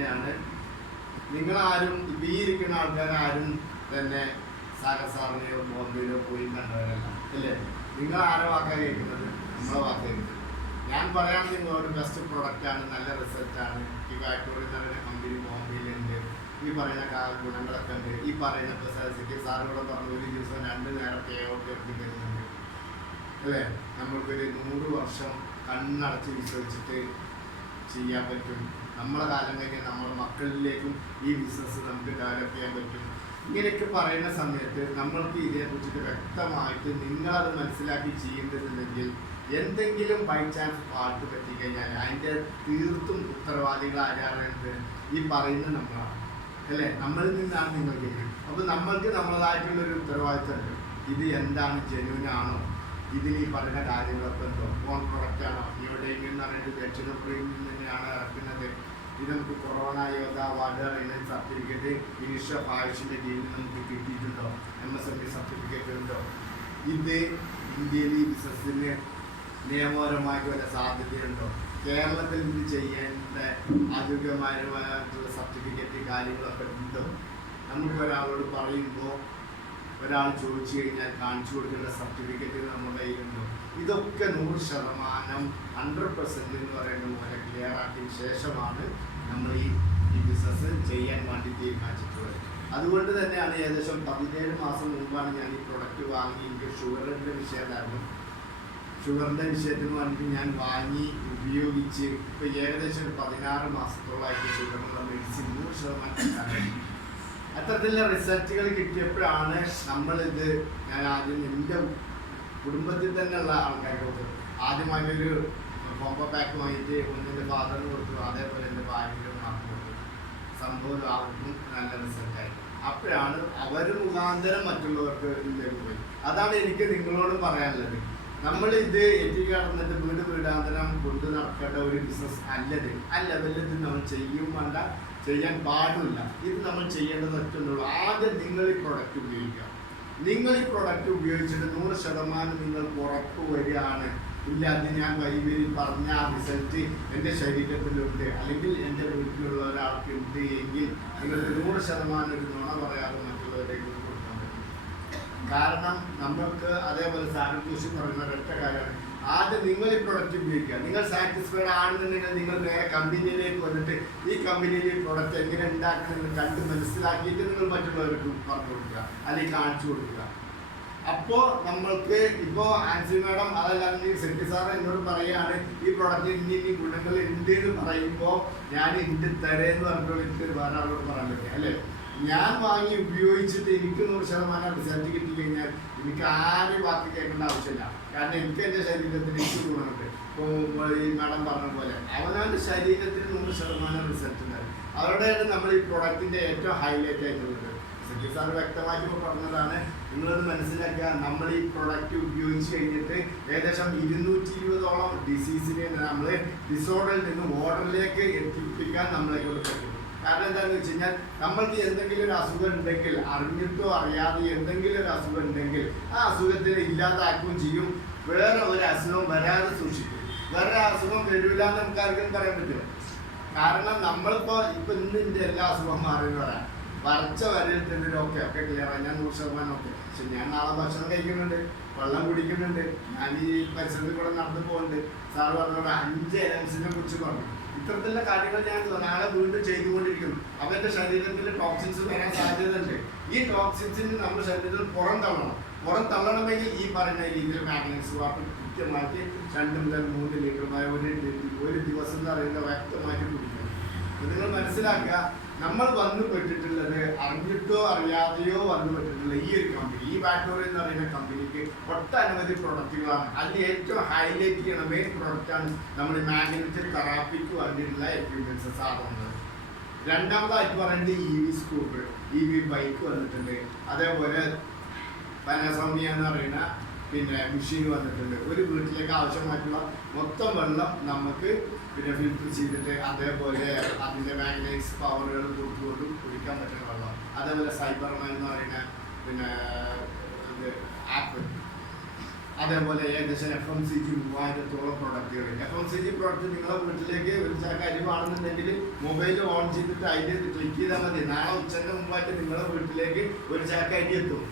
തന്നെയാണ്. നിങ്ങളാരും ഈ ഇരിക്കുന്ന ആൾക്കാരും തന്നെ സാറിനെയോ ബോംബെയിലോ പോയി കണ്ടവരല്ല അല്ലേ? നിങ്ങൾ ആരോ വാക്കാ കേൾക്കുന്നത്? നമ്മളെ വാക്ക് കേൾക്കുന്നത്. ഞാൻ പറയാൻ നിങ്ങളോട് ബെസ്റ്റ് പ്രൊഡക്റ്റാണ്, നല്ല റിസൾട്ടാണ്. ഈ ഫാക്ടറി എന്ന് പറയുന്ന കമ്പനി ബോംബെയിലുണ്ട്, ഈ പറയുന്ന ഗുണങ്ങളൊക്കെ ഉണ്ട്. ഈ പറയുന്ന ഫെസിലിറ്റി സാറിനോട് പറഞ്ഞു ഒരു ദിവസം 2 നേരം പേയോട്ട് എടുത്ത് തരുന്നുണ്ട് അല്ലേ? നമ്മൾക്കൊരു 100 വർഷം കണ്ണടച്ച് വിശ്വസിച്ചിട്ട് ചെയ്യാൻ പറ്റും. നമ്മളെ കാലം കഴിഞ്ഞാൽ നമ്മുടെ മക്കളിലേക്കും ഈ ബിസിനസ് നമുക്ക് ഡെവലപ്പ് ചെയ്യാൻ പറ്റും. ഇങ്ങനെയൊക്കെ പറയുന്ന സമയത്ത് നമ്മൾക്ക് ഇതിനെക്കുറിച്ചിട്ട് വ്യക്തമായിട്ട് നിങ്ങളത് മനസ്സിലാക്കി ചെയ്യുന്നുണ്ടെങ്കിൽ എന്തെങ്കിലും ബൈ ചാൻസ് പാട്ട് പറ്റിക്കഴിഞ്ഞാൽ അതിൻ്റെ തീർത്തും ഉത്തരവാദികൾ ആരാണെന്ന് ഈ പറയുന്ന നമ്മളാണ് അല്ലേ? നമ്മളിൽ നിന്നാണ് നിങ്ങൾക്ക്. അപ്പോൾ നമ്മൾക്ക് നമ്മളതായിട്ടുള്ളൊരു ഉത്തരവാദിത്തമുണ്ട്. ഇത് എന്താണ്, ജെന്യൂനാണോ, ഇതിൽ ഈ പറയുന്ന കാര്യങ്ങളൊക്കെ ഉണ്ടോ, ഓൺ പ്രൊഡക്റ്റാണോ, എവിടെയെങ്കിലും എന്ന് പറഞ്ഞിട്ട് ദക്ഷിണപ്പുറയിൽ തന്നെയാണ് ഇറക്കുന്നത്. ഇത് നമുക്ക് കൊറോണ യോദ്ധ അവാർഡ് പറയുന്ന സർട്ടിഫിക്കറ്റ് മിനിസ്റ്റർ ഓഫ് ആയുഷിൻ്റെ കീഴിൽ നമുക്ക് കിട്ടിയിട്ടുണ്ടോ? MSME സർട്ടിഫിക്കറ്റ് ഉണ്ടോ? ഇത് ഇന്ത്യയിൽ ഈ ബിസിനസ്സിന് നിയമപരമായിട്ട് വല്ല സാധ്യതയുണ്ടോ? കേരളത്തിൽ ഇത് ചെയ്യേണ്ട ആരോഗ്യപരമായിട്ടുള്ള സർട്ടിഫിക്കറ്റ് കാര്യങ്ങളൊക്കെ ഉണ്ടോ? നമുക്ക് ഒരാളോട് പറയുമ്പോൾ ഒരാൾ ചോദിച്ചു കഴിഞ്ഞാൽ കാണിച്ചു കൊടുക്കേണ്ട സർട്ടിഫിക്കറ്റ് നമ്മുടെ കയ്യിലുണ്ടോ? ഇതൊക്കെ 100% 100% എന്ന് പറയുന്ന പോലെ ക്ലിയർ ആക്കിയതിന് ശേഷമാണ് നമ്മൾ ഈ ബിസിനസ് ചെയ്യാൻ വേണ്ടി തീരുമാനിച്ചിട്ടുള്ളത്. അതുകൊണ്ട് തന്നെയാണ് ഏകദേശം 17 മാസം മുമ്പാണ് ഞാൻ ഈ പ്രൊഡക്റ്റ് വാങ്ങി. എനിക്ക് ഷുഗറിൻ്റെ വിഷയമായിരുന്നു. ഷുഗറിൻ്റെ വിഷയത്തിന് വേണ്ടിയിട്ട് ഞാൻ വാങ്ങി ഉപയോഗിച്ച് ഇപ്പോൾ ഏകദേശം ഒരു 16 മാസത്തോളമായിട്ട് ഷുഗറിനുള്ള മെഡിസിൻ 100% അത്തരത്തിലുള്ള റിസൾട്ടുകൾ കിട്ടിയപ്പോഴാണ് നമ്മളിത് ഞാൻ ആദ്യം എൻ്റെ കുടുംബത്തിൽ തന്നെയുള്ള ആൾക്കാർക്ക് ആദ്യമായിട്ടൊരു കോംബോ പാക്ക് വാങ്ങിയിട്ട് ഒന്നിൻ്റെ ഫാദറിന് കൊടുത്തു, അതേപോലെ എൻ്റെ ഭാര്യയുടെ മാർക്ക് കൊടുത്തു. സംഭവം അവർക്കും നല്ല റിസൾട്ടായി. അപ്പോഴാണ് അവർ മുഖാന്തരം മറ്റുള്ളവർക്ക് ഇതിലേക്ക് പോയി. അതാണ് എനിക്ക് നിങ്ങളോട് പറയാനുള്ളത്. നമ്മളിത് എത്തിക്കടന്നിട്ട് വീടാന്തരം കൊണ്ട് നടക്കേണ്ട ഒരു ബിസിനസ് അല്ലത്. ആ ലെവലിൽ നമ്മൾ ചെയ്യും വേണ്ട, ചെയ്യാൻ പാടില്ല. ഇത് നമ്മൾ ചെയ്യേണ്ടത് ഒറ്റയുള്ളൂ. ആദ്യം നിങ്ങൾ ഈ പ്രൊഡക്റ്റ് ഉപയോഗിക്കുക. നിങ്ങൾ ഈ പ്രൊഡക്റ്റ് ഉപയോഗിച്ചിട്ട് 100% നിങ്ങൾക്ക് ഉറപ്പ് വരികയാണ്, ഇല്ല അത് ഞാൻ വൈകി പറഞ്ഞ ആ റിസൾട്ട് എൻ്റെ ശരീരത്തിലുണ്ട് അല്ലെങ്കിൽ എൻ്റെ വീട്ടിലുള്ള ഒരാൾക്ക് ഉണ്ട് എങ്കിൽ നിങ്ങൾക്ക് 100% ഒരു നുണ പറയാതെ മറ്റുള്ളവരേക്ക് കൊടുക്കാൻ പറ്റും. കാരണം നമ്മൾക്ക് അതേപോലെ സാനിറ്റൈസ് പറയുന്ന ഒരൊറ്റ കാര്യമാണ്, ആദ്യം നിങ്ങൾ ഈ പ്രൊഡക്റ്റ് ഉപയോഗിക്കുക. നിങ്ങൾ സാറ്റിസ്ഫൈഡ് ആണെന്നുണ്ടെങ്കിൽ നിങ്ങൾ നേരെ കമ്പനിയിലേക്ക് വന്നിട്ട് ഈ കമ്പനിയിൽ ഈ പ്രൊഡക്റ്റ് എങ്ങനെ ഉണ്ടാക്കുന്നത് കണ്ട് മനസ്സിലാക്കിയിട്ട് നിങ്ങൾ മറ്റുള്ളവർക്ക് പറഞ്ഞു കൊടുക്കുക അല്ലെങ്കിൽ കാണിച്ചു കൊടുക്കുക. അപ്പോൾ നമ്മൾക്ക് ഇപ്പോൾ ആൻസി മാഡം അതല്ലാതെ സെറ്റി സാർ എന്നോട് പറയുകയാണ് ഈ പ്രൊഡക്റ്റ് ഇനി ഗുണങ്ങൾ ഉണ്ട് എന്ന് പറയുമ്പോൾ ഞാൻ ഉണ്ട് തരേന്ന് പറഞ്ഞിട്ടുള്ള എനിക്ക് വേറെ ആളോട് പറയാൻ പറ്റുക അല്ലേ? ഞാൻ വാങ്ങി ഉപയോഗിച്ചിട്ട് എനിക്ക് 100% റിസൾട്ട് കിട്ടി കഴിഞ്ഞാൽ എനിക്ക് ആരും വാക്ക് കേൾക്കേണ്ട ആവശ്യമില്ല. കാരണം എനിക്ക് എൻ്റെ ശരീരത്തിന് എനിക്ക് ഗുണമുണ്ട്. ഇപ്പോൾ ഈ മാഡം പറഞ്ഞ പോലെ അവനവൻ്റെ ശരീരത്തിന് 100% റിസൾട്ട് ഉണ്ട്. അവരുടെയാണ് നമ്മൾ ഈ പ്രൊഡക്റ്റിൻ്റെ ഏറ്റവും ഹൈലൈറ്റ് ആയിട്ടുള്ളത്. സെറ്റി സാർ വ്യക്തമായിട്ട് ഇപ്പോൾ പറഞ്ഞതാണ്, നിങ്ങളത് മനസ്സിലാക്കുക. നമ്മൾ ഈ പ്രൊഡക്റ്റ് ഉപയോഗിച്ച് കഴിഞ്ഞിട്ട് ഏകദേശം 220ഓളം ഡിസീസിനെ നമ്മൾ ഡിസോർഡറിൽ നിന്ന് ഓർഡറിലേക്ക് എത്തിപ്പിക്കാൻ നമ്മളെ കൊണ്ട് പറ്റും. കാരണം എന്താണെന്ന് വെച്ച് കഴിഞ്ഞാൽ നമ്മൾക്ക് എന്തെങ്കിലും ഒരു അസുഖം ഉണ്ടെങ്കിൽ അറിഞ്ഞിട്ടോ അറിയാതെ എന്തെങ്കിലും ഒരു അസുഖം ഉണ്ടെങ്കിൽ ആ അസുഖത്തിനെ ഇല്ലാതാക്കുകയും ചെയ്യും. വേറെ ഒരു അസുഖം വരാതെ സൂക്ഷിക്കും. വേറെ അസുഖം വരില്ല എന്ന് നമുക്ക് ആർക്കും പറയാൻ പറ്റുമോ? കാരണം നമ്മളിപ്പോൾ ഇന്ന് എൻ്റെ എല്ലാ അസുഖം മാറിയെന്ന് പറയാം. വരച്ച വരയിട്ടുണ്ട് ഒക്കെ ക്ലിയറാണ്, ഞാൻ 100% ഓക്കെ. പക്ഷെ ഞാൻ നാളെ ഭക്ഷണം കഴിക്കുന്നുണ്ട്, വെള്ളം കുടിക്കുന്നുണ്ട്, ഞാൻ ഈ പരിസരത്തിൽ കൂടെ നടന്നു പോകുന്നുണ്ട്. സാറ് പറഞ്ഞോട് 5 എലമെന്റ്സിനെ കുറിച്ച് പറഞ്ഞു. ഇത്തരത്തിലുള്ള കാര്യങ്ങൾ ഞാൻ നാളെ വീണ്ടും ചെയ്തുകൊണ്ടിരിക്കുന്നു. അവൻ്റെ ശരീരത്തിൽ ടോക്സിൻസ് വരാൻ സാധ്യതയുണ്ട്. ഈ ടോക്സിൻസിന് നമ്മുടെ ശരീരത്തിൽ പുറം തള്ളണമെങ്കിൽ ഈ പറയുന്ന രീതിയിൽ മാഗ്നസ് വാട്ടർ കൃത്യമായിട്ട് 2 മുതൽ 3 ലിറ്ററുമായ ഒരു ദിവസം എന്ന് പറയുന്നത് വ്യക്തമായിട്ട് കുടിക്കണം. നിങ്ങൾ മനസ്സിലാക്കുക, നമ്മൾ വന്നു പെട്ടിട്ടുള്ളത് അറിഞ്ഞിട്ടോ അറിയാതെയോ വന്നു പെട്ടിട്ടുള്ള ഈ ഒരു കമ്പനി, ഈ ബാറ്റോറി എന്ന് പറയുന്ന കമ്പനിക്ക് ഒട്ടനവധി പ്രൊഡക്റ്റുകളാണ്. അതിൽ ഏറ്റവും ഹൈലൈറ്റ് ചെയ്യണ മെയിൻ പ്രൊഡക്റ്റാണ് നമ്മൾ മാഗ്നറ്റിക് തെറാപ്പിക്ക് വേണ്ടിയിട്ടുള്ള എക്യുപ്മെന്റ്സ് സാധനങ്ങൾ. രണ്ടാമതായിട്ട് പറയുന്നത് EV സ്കൂട്ടർ, EV ബൈക്ക് വന്നിട്ടുണ്ട്. അതേപോലെ പനസോമിയ എന്ന് പറയുന്ന മെഷീൻ വന്നിട്ടുണ്ട്. ഒരു വീട്ടിലേക്ക് ആവശ്യമായിട്ടുള്ള മൊത്തം വെള്ളം നമുക്ക് ഫിൽറ്റർ ചെയ്തിട്ട് അതേപോലെ അതിൻ്റെ മാഗ്നറ്റിക്സ് പവറുകൾ കൊടുത്തുകൊണ്ടും കുടിക്കാൻ പറ്റുന്ന വെള്ളം. അതേപോലെ സൈബർമാൻ എന്ന് പറയുന്ന ആപ്പ്, അതേപോലെ ഏകദേശം FMCG 3000-ഓളം പ്രൊഡക്റ്റുകൾ. FMCG പ്രൊഡക്റ്റ് നിങ്ങളുടെ വീട്ടിലേക്ക് ഒരു ചാക്ക് അരി വേണമെന്നുണ്ടെങ്കിൽ മൊബൈൽ ഓൺ ചെയ്തിട്ട് അതിൽ ക്ലിക്ക് ചെയ്താൽ മതി. നാളെ ഉച്ചന്റെ മുമ്പായിട്ട് നിങ്ങളുടെ വീട്ടിലേക്ക് ഒരു ചാക്ക് അരി എത്തും.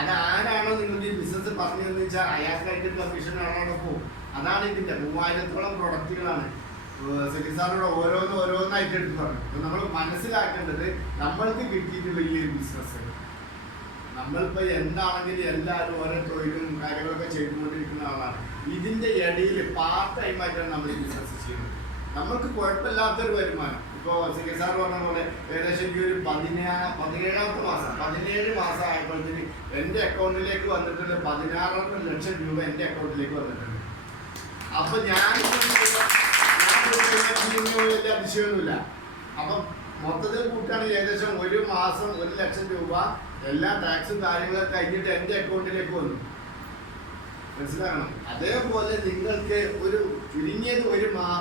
അത് ആരാണോ നിങ്ങൾക്ക് ഈ ബിസിനസ് പറഞ്ഞതെന്ന് വെച്ചാൽ അയാൾക്കായിട്ട് കമ്മീഷൻ ആണോ പോകും. അതാണ് ഇതിന്റെ 3000-ഓളം പ്രൊഡക്റ്റുകളാണ്. സെക്രട്ടറി സാറിനോട് ഓരോന്നായിട്ട് എടുത്ത് പറഞ്ഞു. അപ്പൊ നമ്മൾ മനസ്സിലാക്കേണ്ടത് നമ്മൾക്ക് കിട്ടിയിട്ടുള്ള ഈ ഒരു ബിസിനസ് നമ്മളിപ്പോ എന്താണെങ്കിലും എല്ലാവരും ഓരോ തൊഴിലും കാര്യങ്ങളൊക്കെ ചെയ്തുകൊണ്ടിരിക്കുന്ന ആളാണ്. ഇതിന്റെ ഇടയിൽ പാർട്ട് ടൈം ആയിട്ടാണ് നമ്മൾ ബിസിനസ് ചെയ്യുന്നത്. നമ്മൾക്ക് കുഴപ്പമില്ലാത്തൊരു വരുമാനം. ഇപ്പോ സെക്രട്ടറി സാർ പറഞ്ഞ പോലെ ഏകദേശം ഈ ഒരു 17 മാസം ആയപ്പോഴത്തേക്ക് എന്റെ അക്കൗണ്ടിലേക്ക് വന്നിട്ടുള്ള 16 ലക്ഷം രൂപ എന്റെ അക്കൗണ്ടിലേക്ക് വന്നിട്ടുണ്ട്. അപ്പൊ ഞാൻ വലിയ അതിശയമൊന്നുമില്ല. അപ്പൊ മൊത്തത്തിൽ കൂട്ടാണെങ്കിൽ ഏകദേശം ഒരു മാസം 1 ലക്ഷം രൂപ എല്ലാ ടാക്സും കാര്യങ്ങളൊക്കെ കഴിഞ്ഞിട്ട് എന്റെ അക്കൗണ്ടിലേക്ക് വന്നു. മനസ്സിലാക്കണം. അതേപോലെ നിങ്ങൾക്ക് ഒരു ചുരുങ്ങിയത്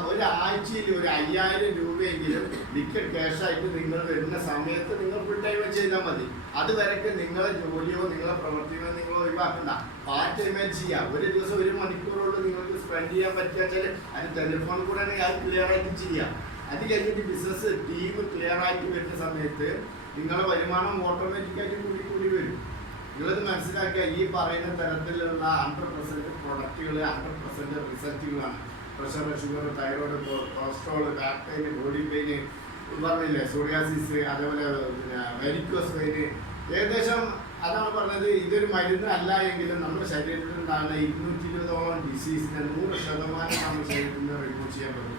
ഒരാഴ്ചയിൽ ഒരു 5000 രൂപയെങ്കിലും ലിക്വിഡ് ക്യാഷ് ആയിട്ട് നിങ്ങൾ വരുന്ന സമയത്ത് നിങ്ങൾ ഫുൾ ടൈം ചെയ്താൽ മതി. അതുവരെയൊക്കെ നിങ്ങളെ ജോലിയോ നിങ്ങളെ പ്രവർത്തിയോ നിങ്ങൾ ഒഴിവാക്കണ്ട. പാർട്ട് ടൈം ചെയ്യാം. ഒരു ദിവസം 1 മണിക്കൂറുകൊണ്ട് നിങ്ങൾക്ക് സ്പെൻഡ് ചെയ്യാൻ പറ്റുക. അത് ടെലിഫോൺ കൂടെ ആണെങ്കിൽ അത് ക്ലിയർ ആയിട്ട് ചെയ്യാം. അത് കഴിഞ്ഞിട്ട് ബിസിനസ് ടീം ക്ലിയർ ആയിട്ട് വരുന്ന സമയത്ത് നിങ്ങളുടെ വരുമാനം ഓട്ടോമാറ്റിക്കായിട്ട് കൂടി വരും. നിങ്ങളത് മനസ്സിലാക്കുക. ഈ പറയുന്ന തരത്തിലുള്ള 100% പ്രൊഡക്റ്റുകൾ 100% റിസൾട്ടുകളാണ്. Pressure, sugar, thyroid, cholesterol, back pain, body pain പറഞ്ഞില്ലേ, സോറിയാസിസ്, അതേപോലെ വെരിക്കോസ് വെയിന്, ഏകദേശം അതാണ് പറഞ്ഞത്. ഇതൊരു മരുന്ന് അല്ല എങ്കിലും നമ്മുടെ ശരീരത്തിൽ നിന്നാണ് 220ഓളം ഡിസീസിനെ 100% നമ്മുടെ ശരീരത്തിൽ നിന്ന് റിമൂവ് ചെയ്യാൻ പറ്റും.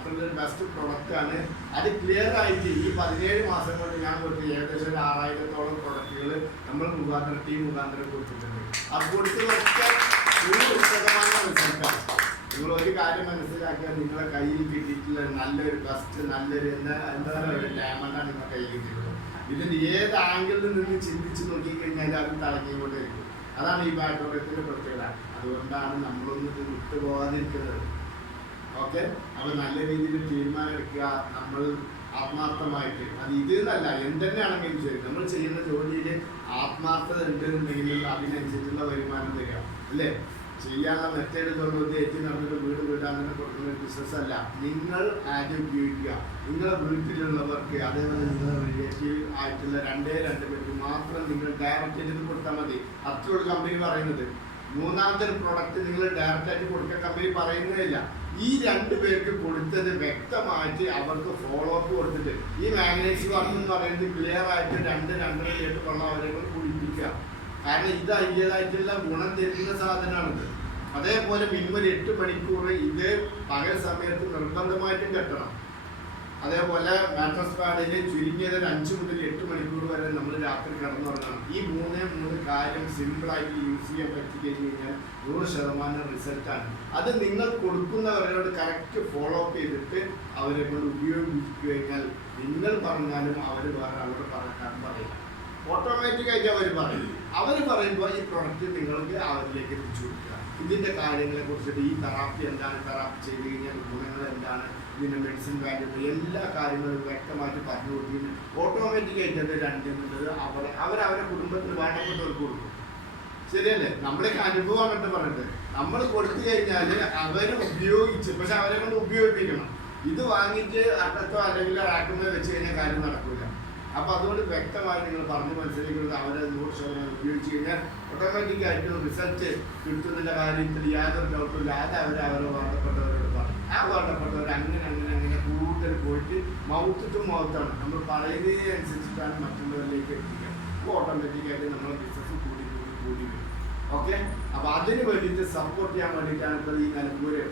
അത്രയൊരു ബെസ്റ്റ് പ്രൊഡക്റ്റാണ്. അത് ക്ലിയർ ആയിട്ട് ഈ 17 മാസം കൊണ്ട് ഞാൻ കൊടുത്ത് ഏകദേശം 6000-ഓളം പ്രൊഡക്റ്റുകൾ നമ്മൾ ടീം മുഖാന്തരം കൊടുത്തിട്ടുണ്ട്. അത് കൊടുത്തതൊക്കെ 100% റിസൾട്ടാണ്. നിങ്ങൾ ഒരു കാര്യം മനസ്സിലാക്കിയാൽ നിങ്ങളെ കയ്യിൽ കിട്ടിയിട്ടുള്ള നല്ലൊരു ബെസ്റ്റ് നല്ലൊരു എന്താ പറയുക ഡയമണ്ടാണ് നിങ്ങളുടെ കയ്യിൽ കിട്ടിയിട്ടുള്ളത്. ഇതിൻ്റെ ഏത് ആംഗിളിൽ നിന്ന് ചിന്തിച്ച് നോക്കിക്കഴിഞ്ഞാൽ അത് തടഞ്ഞുകൊണ്ടിരിക്കും. അതാണ് ഈ ബാറ്റോറിയത്തിൻ്റെ പ്രത്യേകത. അതുകൊണ്ടാണ് നമ്മളൊന്നും ഇത് വിട്ടുപോകാതിരിക്കുന്നത്. ഓക്കെ. അപ്പൊ നല്ല രീതിയിൽ തീരുമാനം എടുക്കുക. നമ്മൾ ആത്മാർത്ഥമായിട്ട് അത് ഇതെന്നല്ല എന്തെന്നെയാണെങ്കിലും ശരി നമ്മൾ ചെയ്യുന്ന ജോലിയിൽ ആത്മാർത്ഥത ഉണ്ടെന്നുണ്ടെങ്കിൽ അതിനനുസരിച്ചുള്ള വരുമാനം തരിക അല്ലേ. ചെയ്യാനുള്ള മെത്തേഡ് തൊഴിൽ ഏറ്റി നടന്നിട്ട് വീട് അങ്ങനെ കൊടുക്കുന്ന ബിസിനസ് അല്ല. നിങ്ങൾ ആദ്യം ഉപയോഗിക്കുക. നിങ്ങളുടെ വീട്ടിലുള്ളവർക്ക് അതേപോലെ നിങ്ങളുടെ റിലേറ്റീവ് ആയിട്ടുള്ള 2 പേർക്ക് മാത്രം നിങ്ങൾ ഡയറക്റ്റ് ചെയ്ത് കൊടുത്താൽ മതി. അത്രയുള്ള കമ്പനി പറയുന്നത്. മൂന്നാമത്തെ ഒരു പ്രൊഡക്റ്റ് നിങ്ങൾ ഡയറക്റ്റ് ആയിട്ട് കൊടുക്കാൻ കമ്പനി പറയുന്നതില്ല. ഈ 2 പേർക്ക് കൊടുത്തത് വ്യക്തമായിട്ട് അവർക്ക് ഫോളോ അപ്പ് കൊടുത്തിട്ട് ഈ മാഗ്നൈസ് വർക്ക് എന്ന് പറയുന്നത് ക്ലിയർ ആയിട്ട് 2-2.5 ലിറ്റർ വെള്ളം അവരെ കൊണ്ട് കുടിപ്പിക്കുക. കാരണം ഇത് അതിൻ്റെതായിട്ടുള്ള ഗുണം തരുന്ന സാധനമാണിത്. അതേപോലെ മിനിമം 8 മണിക്കൂർ ഇത് പകൽ സമയത്ത് നിർബന്ധമായിട്ടും കെട്ടണം. അതേപോലെ മാട്രസ് പാഡിൽ ചുരുങ്ങിയത് 5 മുതൽ 8 മണിക്കൂർ വരെ നമ്മൾ രാത്രി കിടന്നുറങ്ങണം. ഈ 3 കാര്യം സിമ്പിളായിട്ട് യൂസ് ചെയ്യാൻ പറ്റി കഴിഞ്ഞാൽ 100% റിസൾട്ടാണ്. അത് നിങ്ങൾ കൊടുക്കുന്നവരോട് കറക്റ്റ് ഫോളോ അപ്പ് ചെയ്തിട്ട് അവരെ കൊണ്ട് ഉപയോഗിച്ചു കഴിഞ്ഞാൽ നിങ്ങൾ പറഞ്ഞാലും അവർ വേറെ അവരുടെ പറഞ്ഞാലും പറയില്ല. ഓട്ടോമാറ്റിക്കായിട്ട് അവർ പറയും. അവർ പറയുമ്പോൾ ഈ പ്രൊഡക്റ്റ് നിങ്ങൾക്ക് അവരിലേക്ക് എത്തിച്ചു കൊടുക്കുക. ഇതിൻ്റെ കാര്യങ്ങളെ കുറിച്ചിട്ട് ഈ തെറാപ്പി എന്താണ്, തെറാപ്പി ചെയ്ത് കഴിഞ്ഞാൽ ഗുണങ്ങൾ എന്താണ്, ഇതിൻ്റെ മെഡിസിൻ വാല്യൂ എല്ലാ കാര്യങ്ങളും വ്യക്തമായിട്ട് പറഞ്ഞു കൊടുക്കുന്നു. ഓട്ടോമാറ്റിക്കായിട്ട് അത് രണ്ടുന്നത് അവരവരുടെ കുടുംബത്തിന് വേണ്ടപ്പെട്ടവർക്ക് കൊടുക്കും. ശരിയല്ലേ? നമ്മുടെയൊക്കെ അനുഭവമായിട്ട് പറഞ്ഞിട്ട് നമ്മൾ കൊടുത്തു കഴിഞ്ഞാൽ അവർ ഉപയോഗിച്ച്, പക്ഷെ അവരെ കൊണ്ട് ഉപയോഗിപ്പിക്കണം. ഇത് വാങ്ങിയിട്ട് അട്ടത്തോ അല്ലെങ്കിൽ റാക്കുമോ വെച്ച് കഴിഞ്ഞാൽ കാര്യം നടക്കില്ല. അപ്പോൾ അതുകൊണ്ട് വ്യക്തമായി നിങ്ങൾ പറഞ്ഞ് മനസ്സിലാക്കുന്നത് അവരെ 100% ഉപയോഗിച്ച് കഴിഞ്ഞാൽ ഓട്ടോമാറ്റിക്കായിട്ടും റിസൾട്ട് കിട്ടുന്നതിൻ്റെ കാര്യത്തിൽ യാതൊരു ഡൗട്ടില്ല. അത് അവരെ വേണ്ടപ്പെട്ടവരോട് പറയും. ആ വേണ്ടപ്പെട്ടവർ അങ്ങനെ കൂടുതൽ പോയിട്ട് മൗത്ത് ടു മൗത്താണ് നമ്മൾ പറയുന്നതിനനുസരിച്ചിട്ടാണ് മറ്റുള്ളവരിലേക്ക് എത്തിക്കുക. അപ്പോൾ ഓട്ടോമാറ്റിക്കായിട്ട് നമ്മുടെ ബിസിനസ് കൂടി വരും. ഓക്കെ. അപ്പോൾ അതിന് വേണ്ടിയിട്ട് സപ്പോർട്ട് ചെയ്യാൻ വേണ്ടിയിട്ടാണ് ഇപ്പോൾ ഈ നിലമ്പൂര്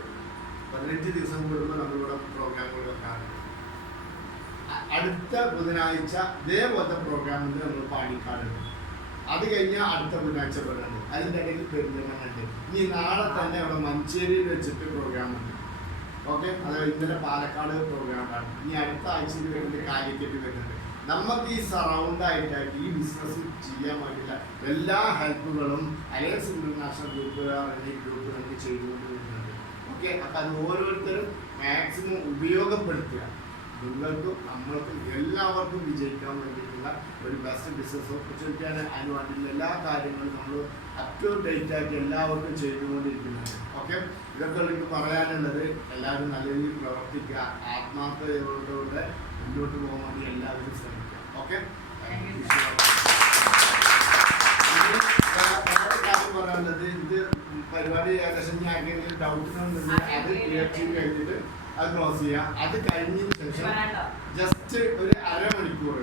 15 ദിവസം കൂടുമ്പോൾ നമ്മളിവിടെ പ്രോഗ്രാമുകൾ വെക്കാറുണ്ട്. അടുത്ത ബുധനാഴ്ച ഇതേപോലത്തെ പ്രോഗ്രാമുണ്ട് നമ്മൾ പാണ്ടിക്കാടുണ്ട്. അത് കഴിഞ്ഞാൽ അടുത്ത ബുധനാഴ്ച പറയുന്നുണ്ട്. അതിൻ്റെ ഇടയിൽ പെരുന്തൽമണ്ണ. ഇനി നാളെ തന്നെ അവിടെ മഞ്ചേരിയിൽ വെച്ചിട്ട് പ്രോഗ്രാമുണ്ട്. ഓക്കെ. അത് ഇന്നലെ പാലക്കാട് പ്രോഗ്രാമാണ്. ഇനി അടുത്ത ആഴ്ചയിൽ വരുന്നത് കാലിക്കറ്റ് വരുന്നുണ്ട്. നമുക്ക് ഈ സറൗണ്ടായിട്ടായിട്ട് ഈ ബിസിനസ് ചെയ്യാൻ വേണ്ടിയില്ല എല്ലാ ഹെൽപ്പുകളും അലയൻസ് ഇന്റർനാഷണൽ ഗ്രൂപ്പ് നമുക്ക് ചെയ്തുകൊണ്ട് വരുന്നുണ്ട്. ഓക്കെ. അപ്പം അത് ഓരോരുത്തരും മാക്സിമം ഉപയോഗപ്പെടുത്തുക. നിങ്ങൾക്കും നമ്മൾക്കും എല്ലാവർക്കും വിജയിക്കാൻ വേണ്ടിയിട്ടുള്ള ഒരു ബെസ്റ്റ് ബിസിനസ് ഓപ്പർച്യൂണിറ്റിയാണ്. അതിന് വേണ്ടിയിട്ടുള്ള എല്ലാ കാര്യങ്ങളും നമ്മൾ അപ് ടു ഡേറ്റ് ആയിട്ട് എല്ലാവർക്കും ചെയ്തുകൊണ്ടിരിക്കുന്നത്. ഓക്കെ, ഇതൊക്കെ എനിക്ക് പറയാനുള്ളത്. എല്ലാവരും നല്ല രീതിയിൽ പ്രവർത്തിക്കുക, ആത്മാർത്ഥതയോടെ മുന്നോട്ട് പോകാൻ വേണ്ടി എല്ലാവരും ശ്രമിക്കുക. ഓക്കെ, കാര്യം പറയാനുള്ളത്, ഇത് പരിപാടി ഏകദേശം ഞാൻ ആർക്കെങ്കിലും ഡൗട്ടിനുണ്ടെങ്കിൽ അത് ക്ലിയർ ചെയ്ത് കഴിഞ്ഞിട്ട് അത് ക്ലോസ് ചെയ്യാം. അത് കഴിഞ്ഞതിന് ശേഷം ജസ്റ്റ് ഒരു 1/2 മണിക്കൂർ